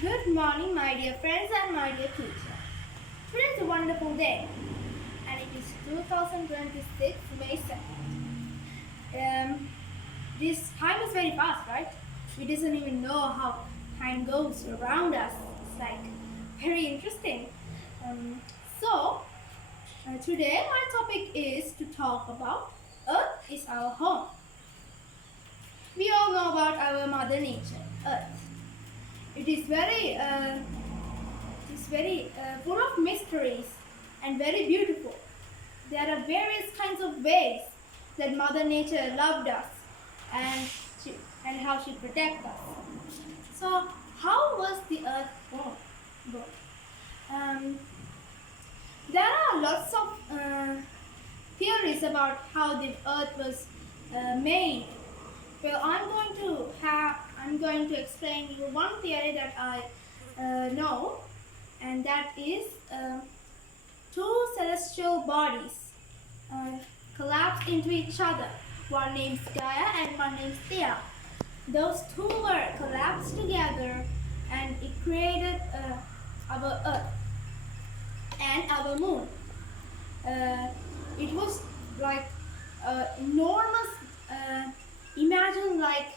Good morning, my dear friends and my dear teacher. Today is a wonderful day, and it is 2026 May 2nd. This time is very fast, right? We doesn't even know how time goes around us. It's like very interesting. Um, so, Today my topic is to talk about Earth is our home. We all know about our Mother Nature, Earth. It is very full of mysteries and very beautiful. There are various kinds of ways that Mother Nature loved us and and how she protects us. So, how was the Earth born? Um, there are lots of theories about how the Earth was made. Well, I'm going to explain you one theory that I know, and that is two celestial bodies collapsed into each other. One named Gaia and one named Thea. Those two were collapsed together, and it created our Earth and our Moon. It was like enormous. Imagine like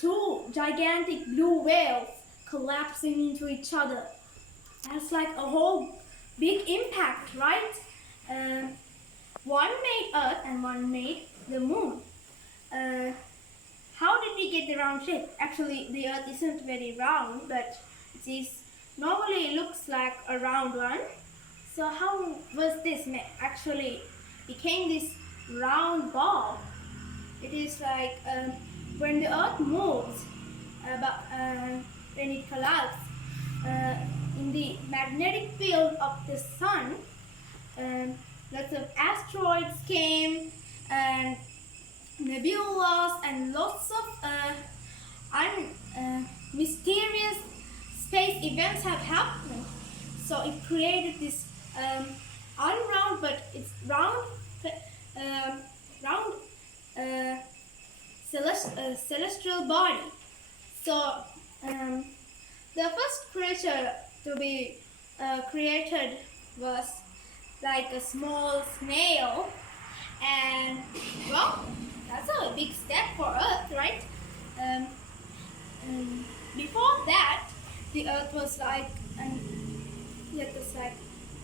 two gigantic blue whales collapsing into each other. That's like a whole big impact, right? One made Earth and one made the Moon. How did we get the round shape? Actually, the Earth isn't very round, but it is normally looks like a round one. So how was this actually became this round ball? It is like when the Earth moves, when it collapses in the magnetic field of the Sun, lots of asteroids came and nebulas and lots of mysterious space events have happened. So it created this unround, but it's round celestial body. So the first creature to be created was like a small snail, and well, that's a big step for Earth, right? Before that, the Earth was like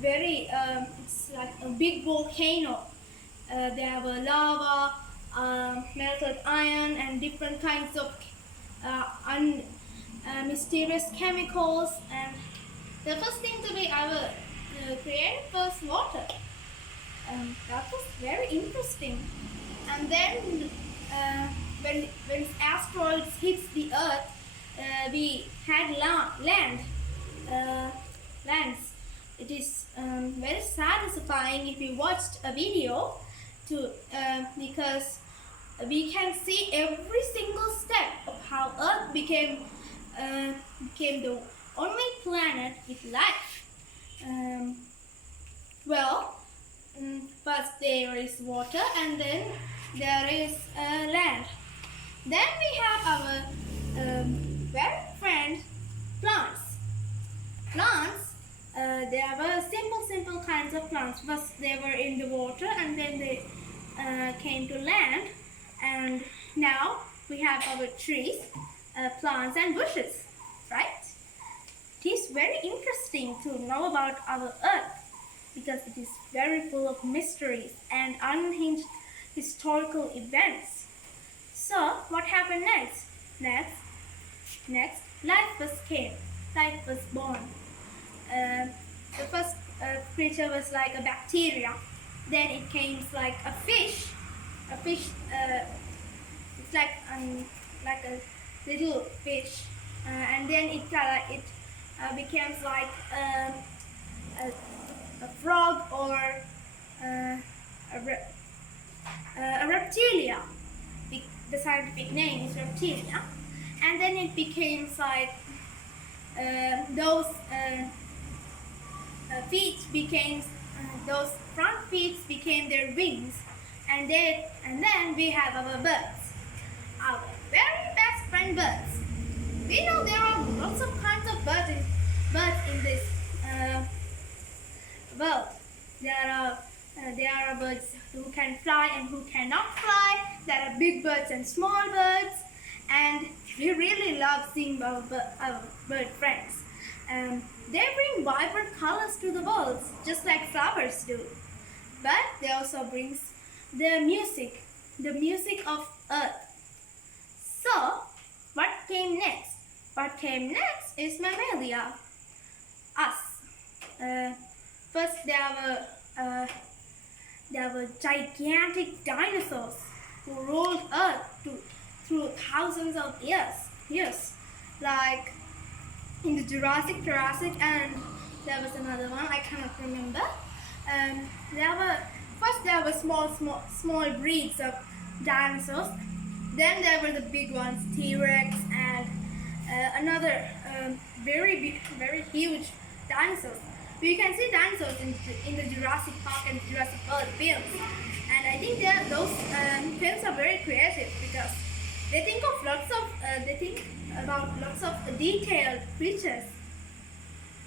very it's like a big volcano. There were lava, melted iron, and different kinds of mysterious chemicals. And the first thing to be ever created was water. That was very interesting. And then when asteroids hit the Earth, we had land. Lands. It is very satisfying if you watched a video because we can see every single step of how Earth became the only planet with life. First there is water, and then there is land. Then we have our very friend plants. Plants. There were simple kinds of plants. First they were in the water, and then they came to land, and now we have our trees, plants and bushes, right? It is very interesting to know about our Earth because it is very full of mysteries and unhinged historical events. So what happened next? Next, life was born. The first creature was like a bacteria. Then it came like a fish. A fish, it's like a little fish, and then it becomes like a frog or a reptilia. The scientific name is reptilia, and then it became like those feet became those front feet became their wings, and then we have our birds, our very best friend birds. We know there are lots of kinds of birds in this world. There are birds who can fly and who cannot fly. There are big birds and small birds, and we really love seeing our bird friends. They bring vibrant colors to the world, just like flowers do. But they also brings the music of earth. So, what came next? What came next is mammalia, us. First, there were gigantic dinosaurs who ruled Earth through thousands of years. Like in the Jurassic, and there was another one I cannot remember. There were small breeds of dinosaurs. Then there were the big ones, T-Rex and another very huge dinosaurs. You can see dinosaurs in the Jurassic Park and Jurassic World films, and I think those films are very creative because they think about lots of detailed creatures.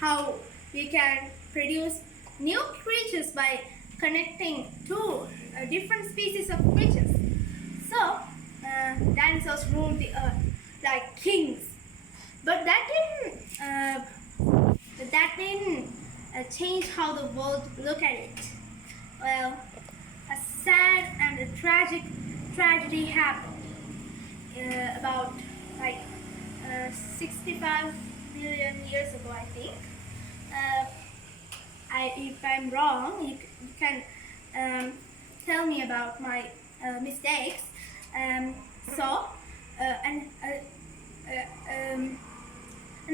How we can produce new creatures by connecting two different species of creatures. So dinosaurs ruled the earth like kings, but that didn't change how the world look at it. Well, a sad and a tragedy happened about 65 million years ago, I think. If I'm wrong, you can tell me about my mistakes. An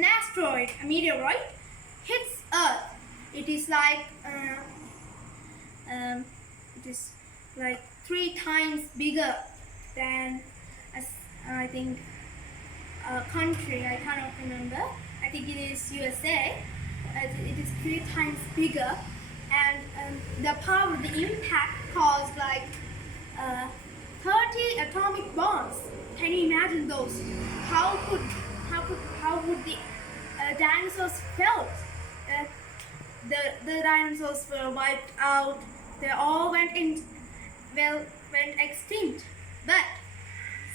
asteroid, a meteoroid, hits Earth. It is like 3 times bigger than I think a country. I cannot remember. I think it is USA. It is 3 times bigger, and the impact caused 30 atomic bombs. Can you imagine those? How would the dinosaurs felt? The dinosaurs were wiped out. They all went extinct. But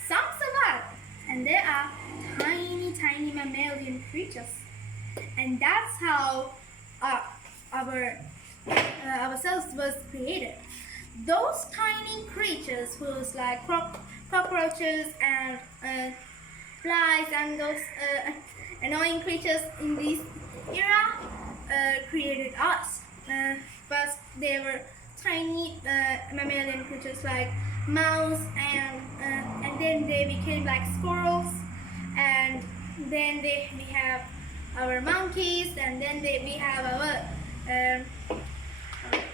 some survived, and they are tiny mammalian creatures. And that's how our cells was created. Those tiny creatures who's like cockroaches and flies and those annoying creatures in this era created us. First they were tiny mammalian creatures like mouse, and then they became like squirrels, and then we have our monkeys, and then we have our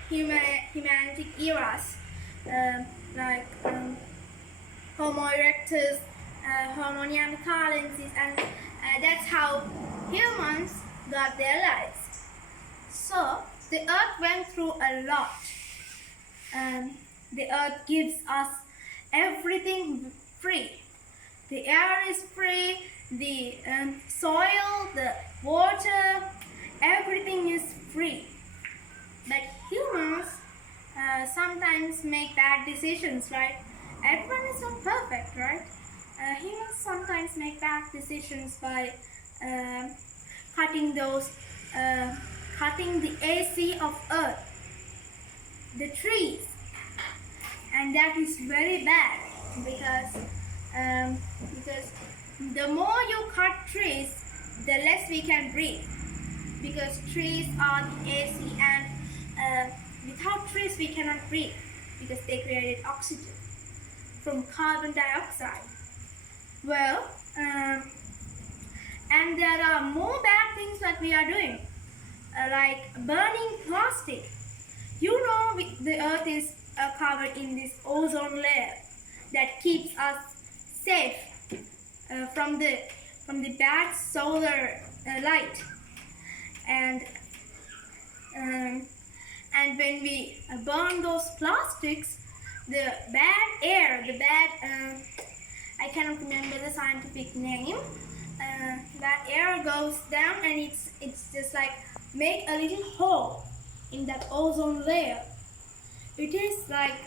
humanity eras, like Homo erectus, Homo neanderthalensis, and that's how humans got their lives. So the earth went through a lot. The earth gives us everything free. The air is free, the soil, the water, everything is free. But humans sometimes make bad decisions, right? Everyone is not perfect, right? Humans sometimes make bad decisions by cutting the AC of earth, the trees, and that is very bad because the more you cut trees, the less we can breathe, because trees are the AC, and without trees we cannot breathe because they created oxygen from carbon dioxide. Well, and there are more bad things that we are doing, like burning plastic. You know, the earth is covered in this ozone layer that keeps us safe from the bad solar light, and when we burn those plastics, the bad air, I cannot remember the scientific name, that air goes down and it's just like make a little hole in that ozone layer. It is like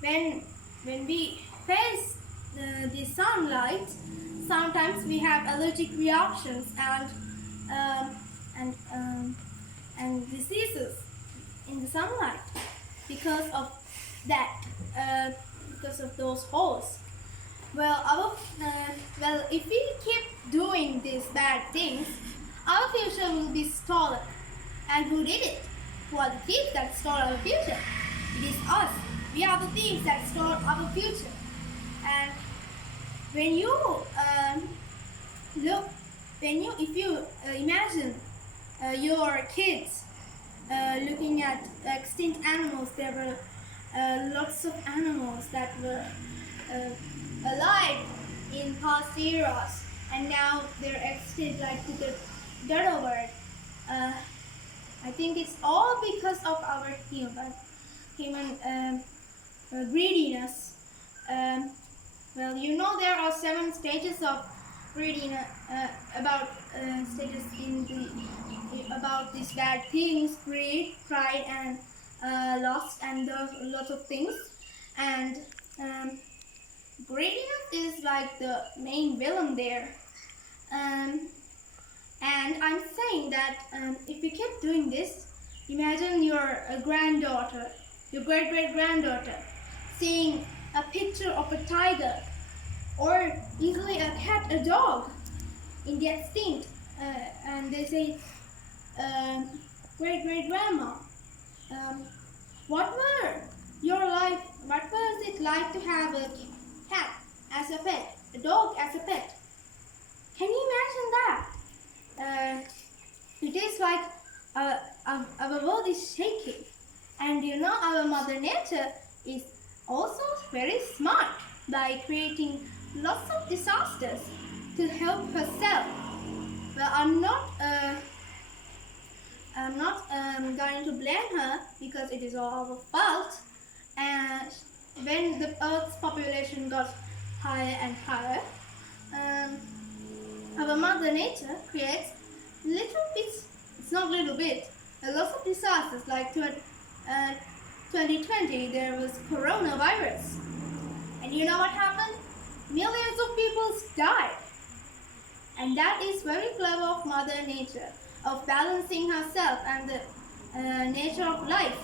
when we face the sunlight, sometimes we have allergic reactions um, and diseases in the sunlight because of that, because of those holes. Well, if we keep doing these bad things, our future will be stolen. And who did it? Who are the thieves that stole our future? It is us. We are the thieves that stole our future. And when you if you imagine your kids looking at extinct animals, there were lots of animals that were alive in past eras, and now they're extinct, like to the dirt over it. I think it's all because of our human greediness. Well, you know there are 7 stages of greediness about stages about these bad things: greed, pride, and lust, and lots of things. And greediness is like the main villain there. And I'm saying that if you keep doing this, imagine your granddaughter, your great-great-granddaughter, seeing a picture of a tiger or easily a cat, a dog in the extinct, and they say, great-great-grandma, what was it like to have a cat as a pet, a dog as a pet? Can you imagine that? It is like our world is shaking, and you know our Mother Nature is also very smart by creating lots of disasters to help herself. Well, I'm not going to blame her because it is all our fault. And when the Earth's population got higher and higher, our Mother Nature creates little bits, it's not little bit, a lot of disasters. Like 2020 there was coronavirus, and you know what happened? Millions of people died. And that is very clever of Mother Nature, of balancing herself and the nature of life.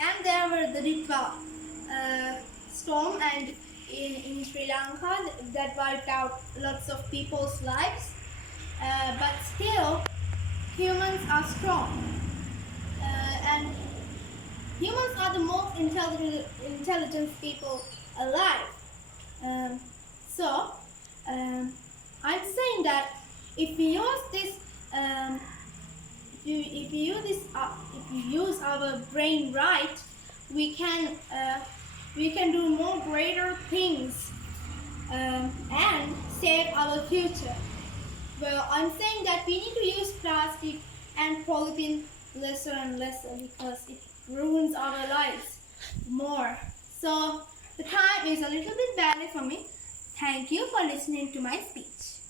And there were the Ditwa storm, and in Sri Lanka that wiped out lots of people's lives. But still, humans are strong, and humans are the most intelligent people alive. So I'm saying that if we use this, if you use our brain right, we can do more greater things and save our future. Well, I'm saying that we need to use plastic and polythene lesser and lesser because it ruins our lives more. So the time is a little bit bad for me. Thank you for listening to my speech.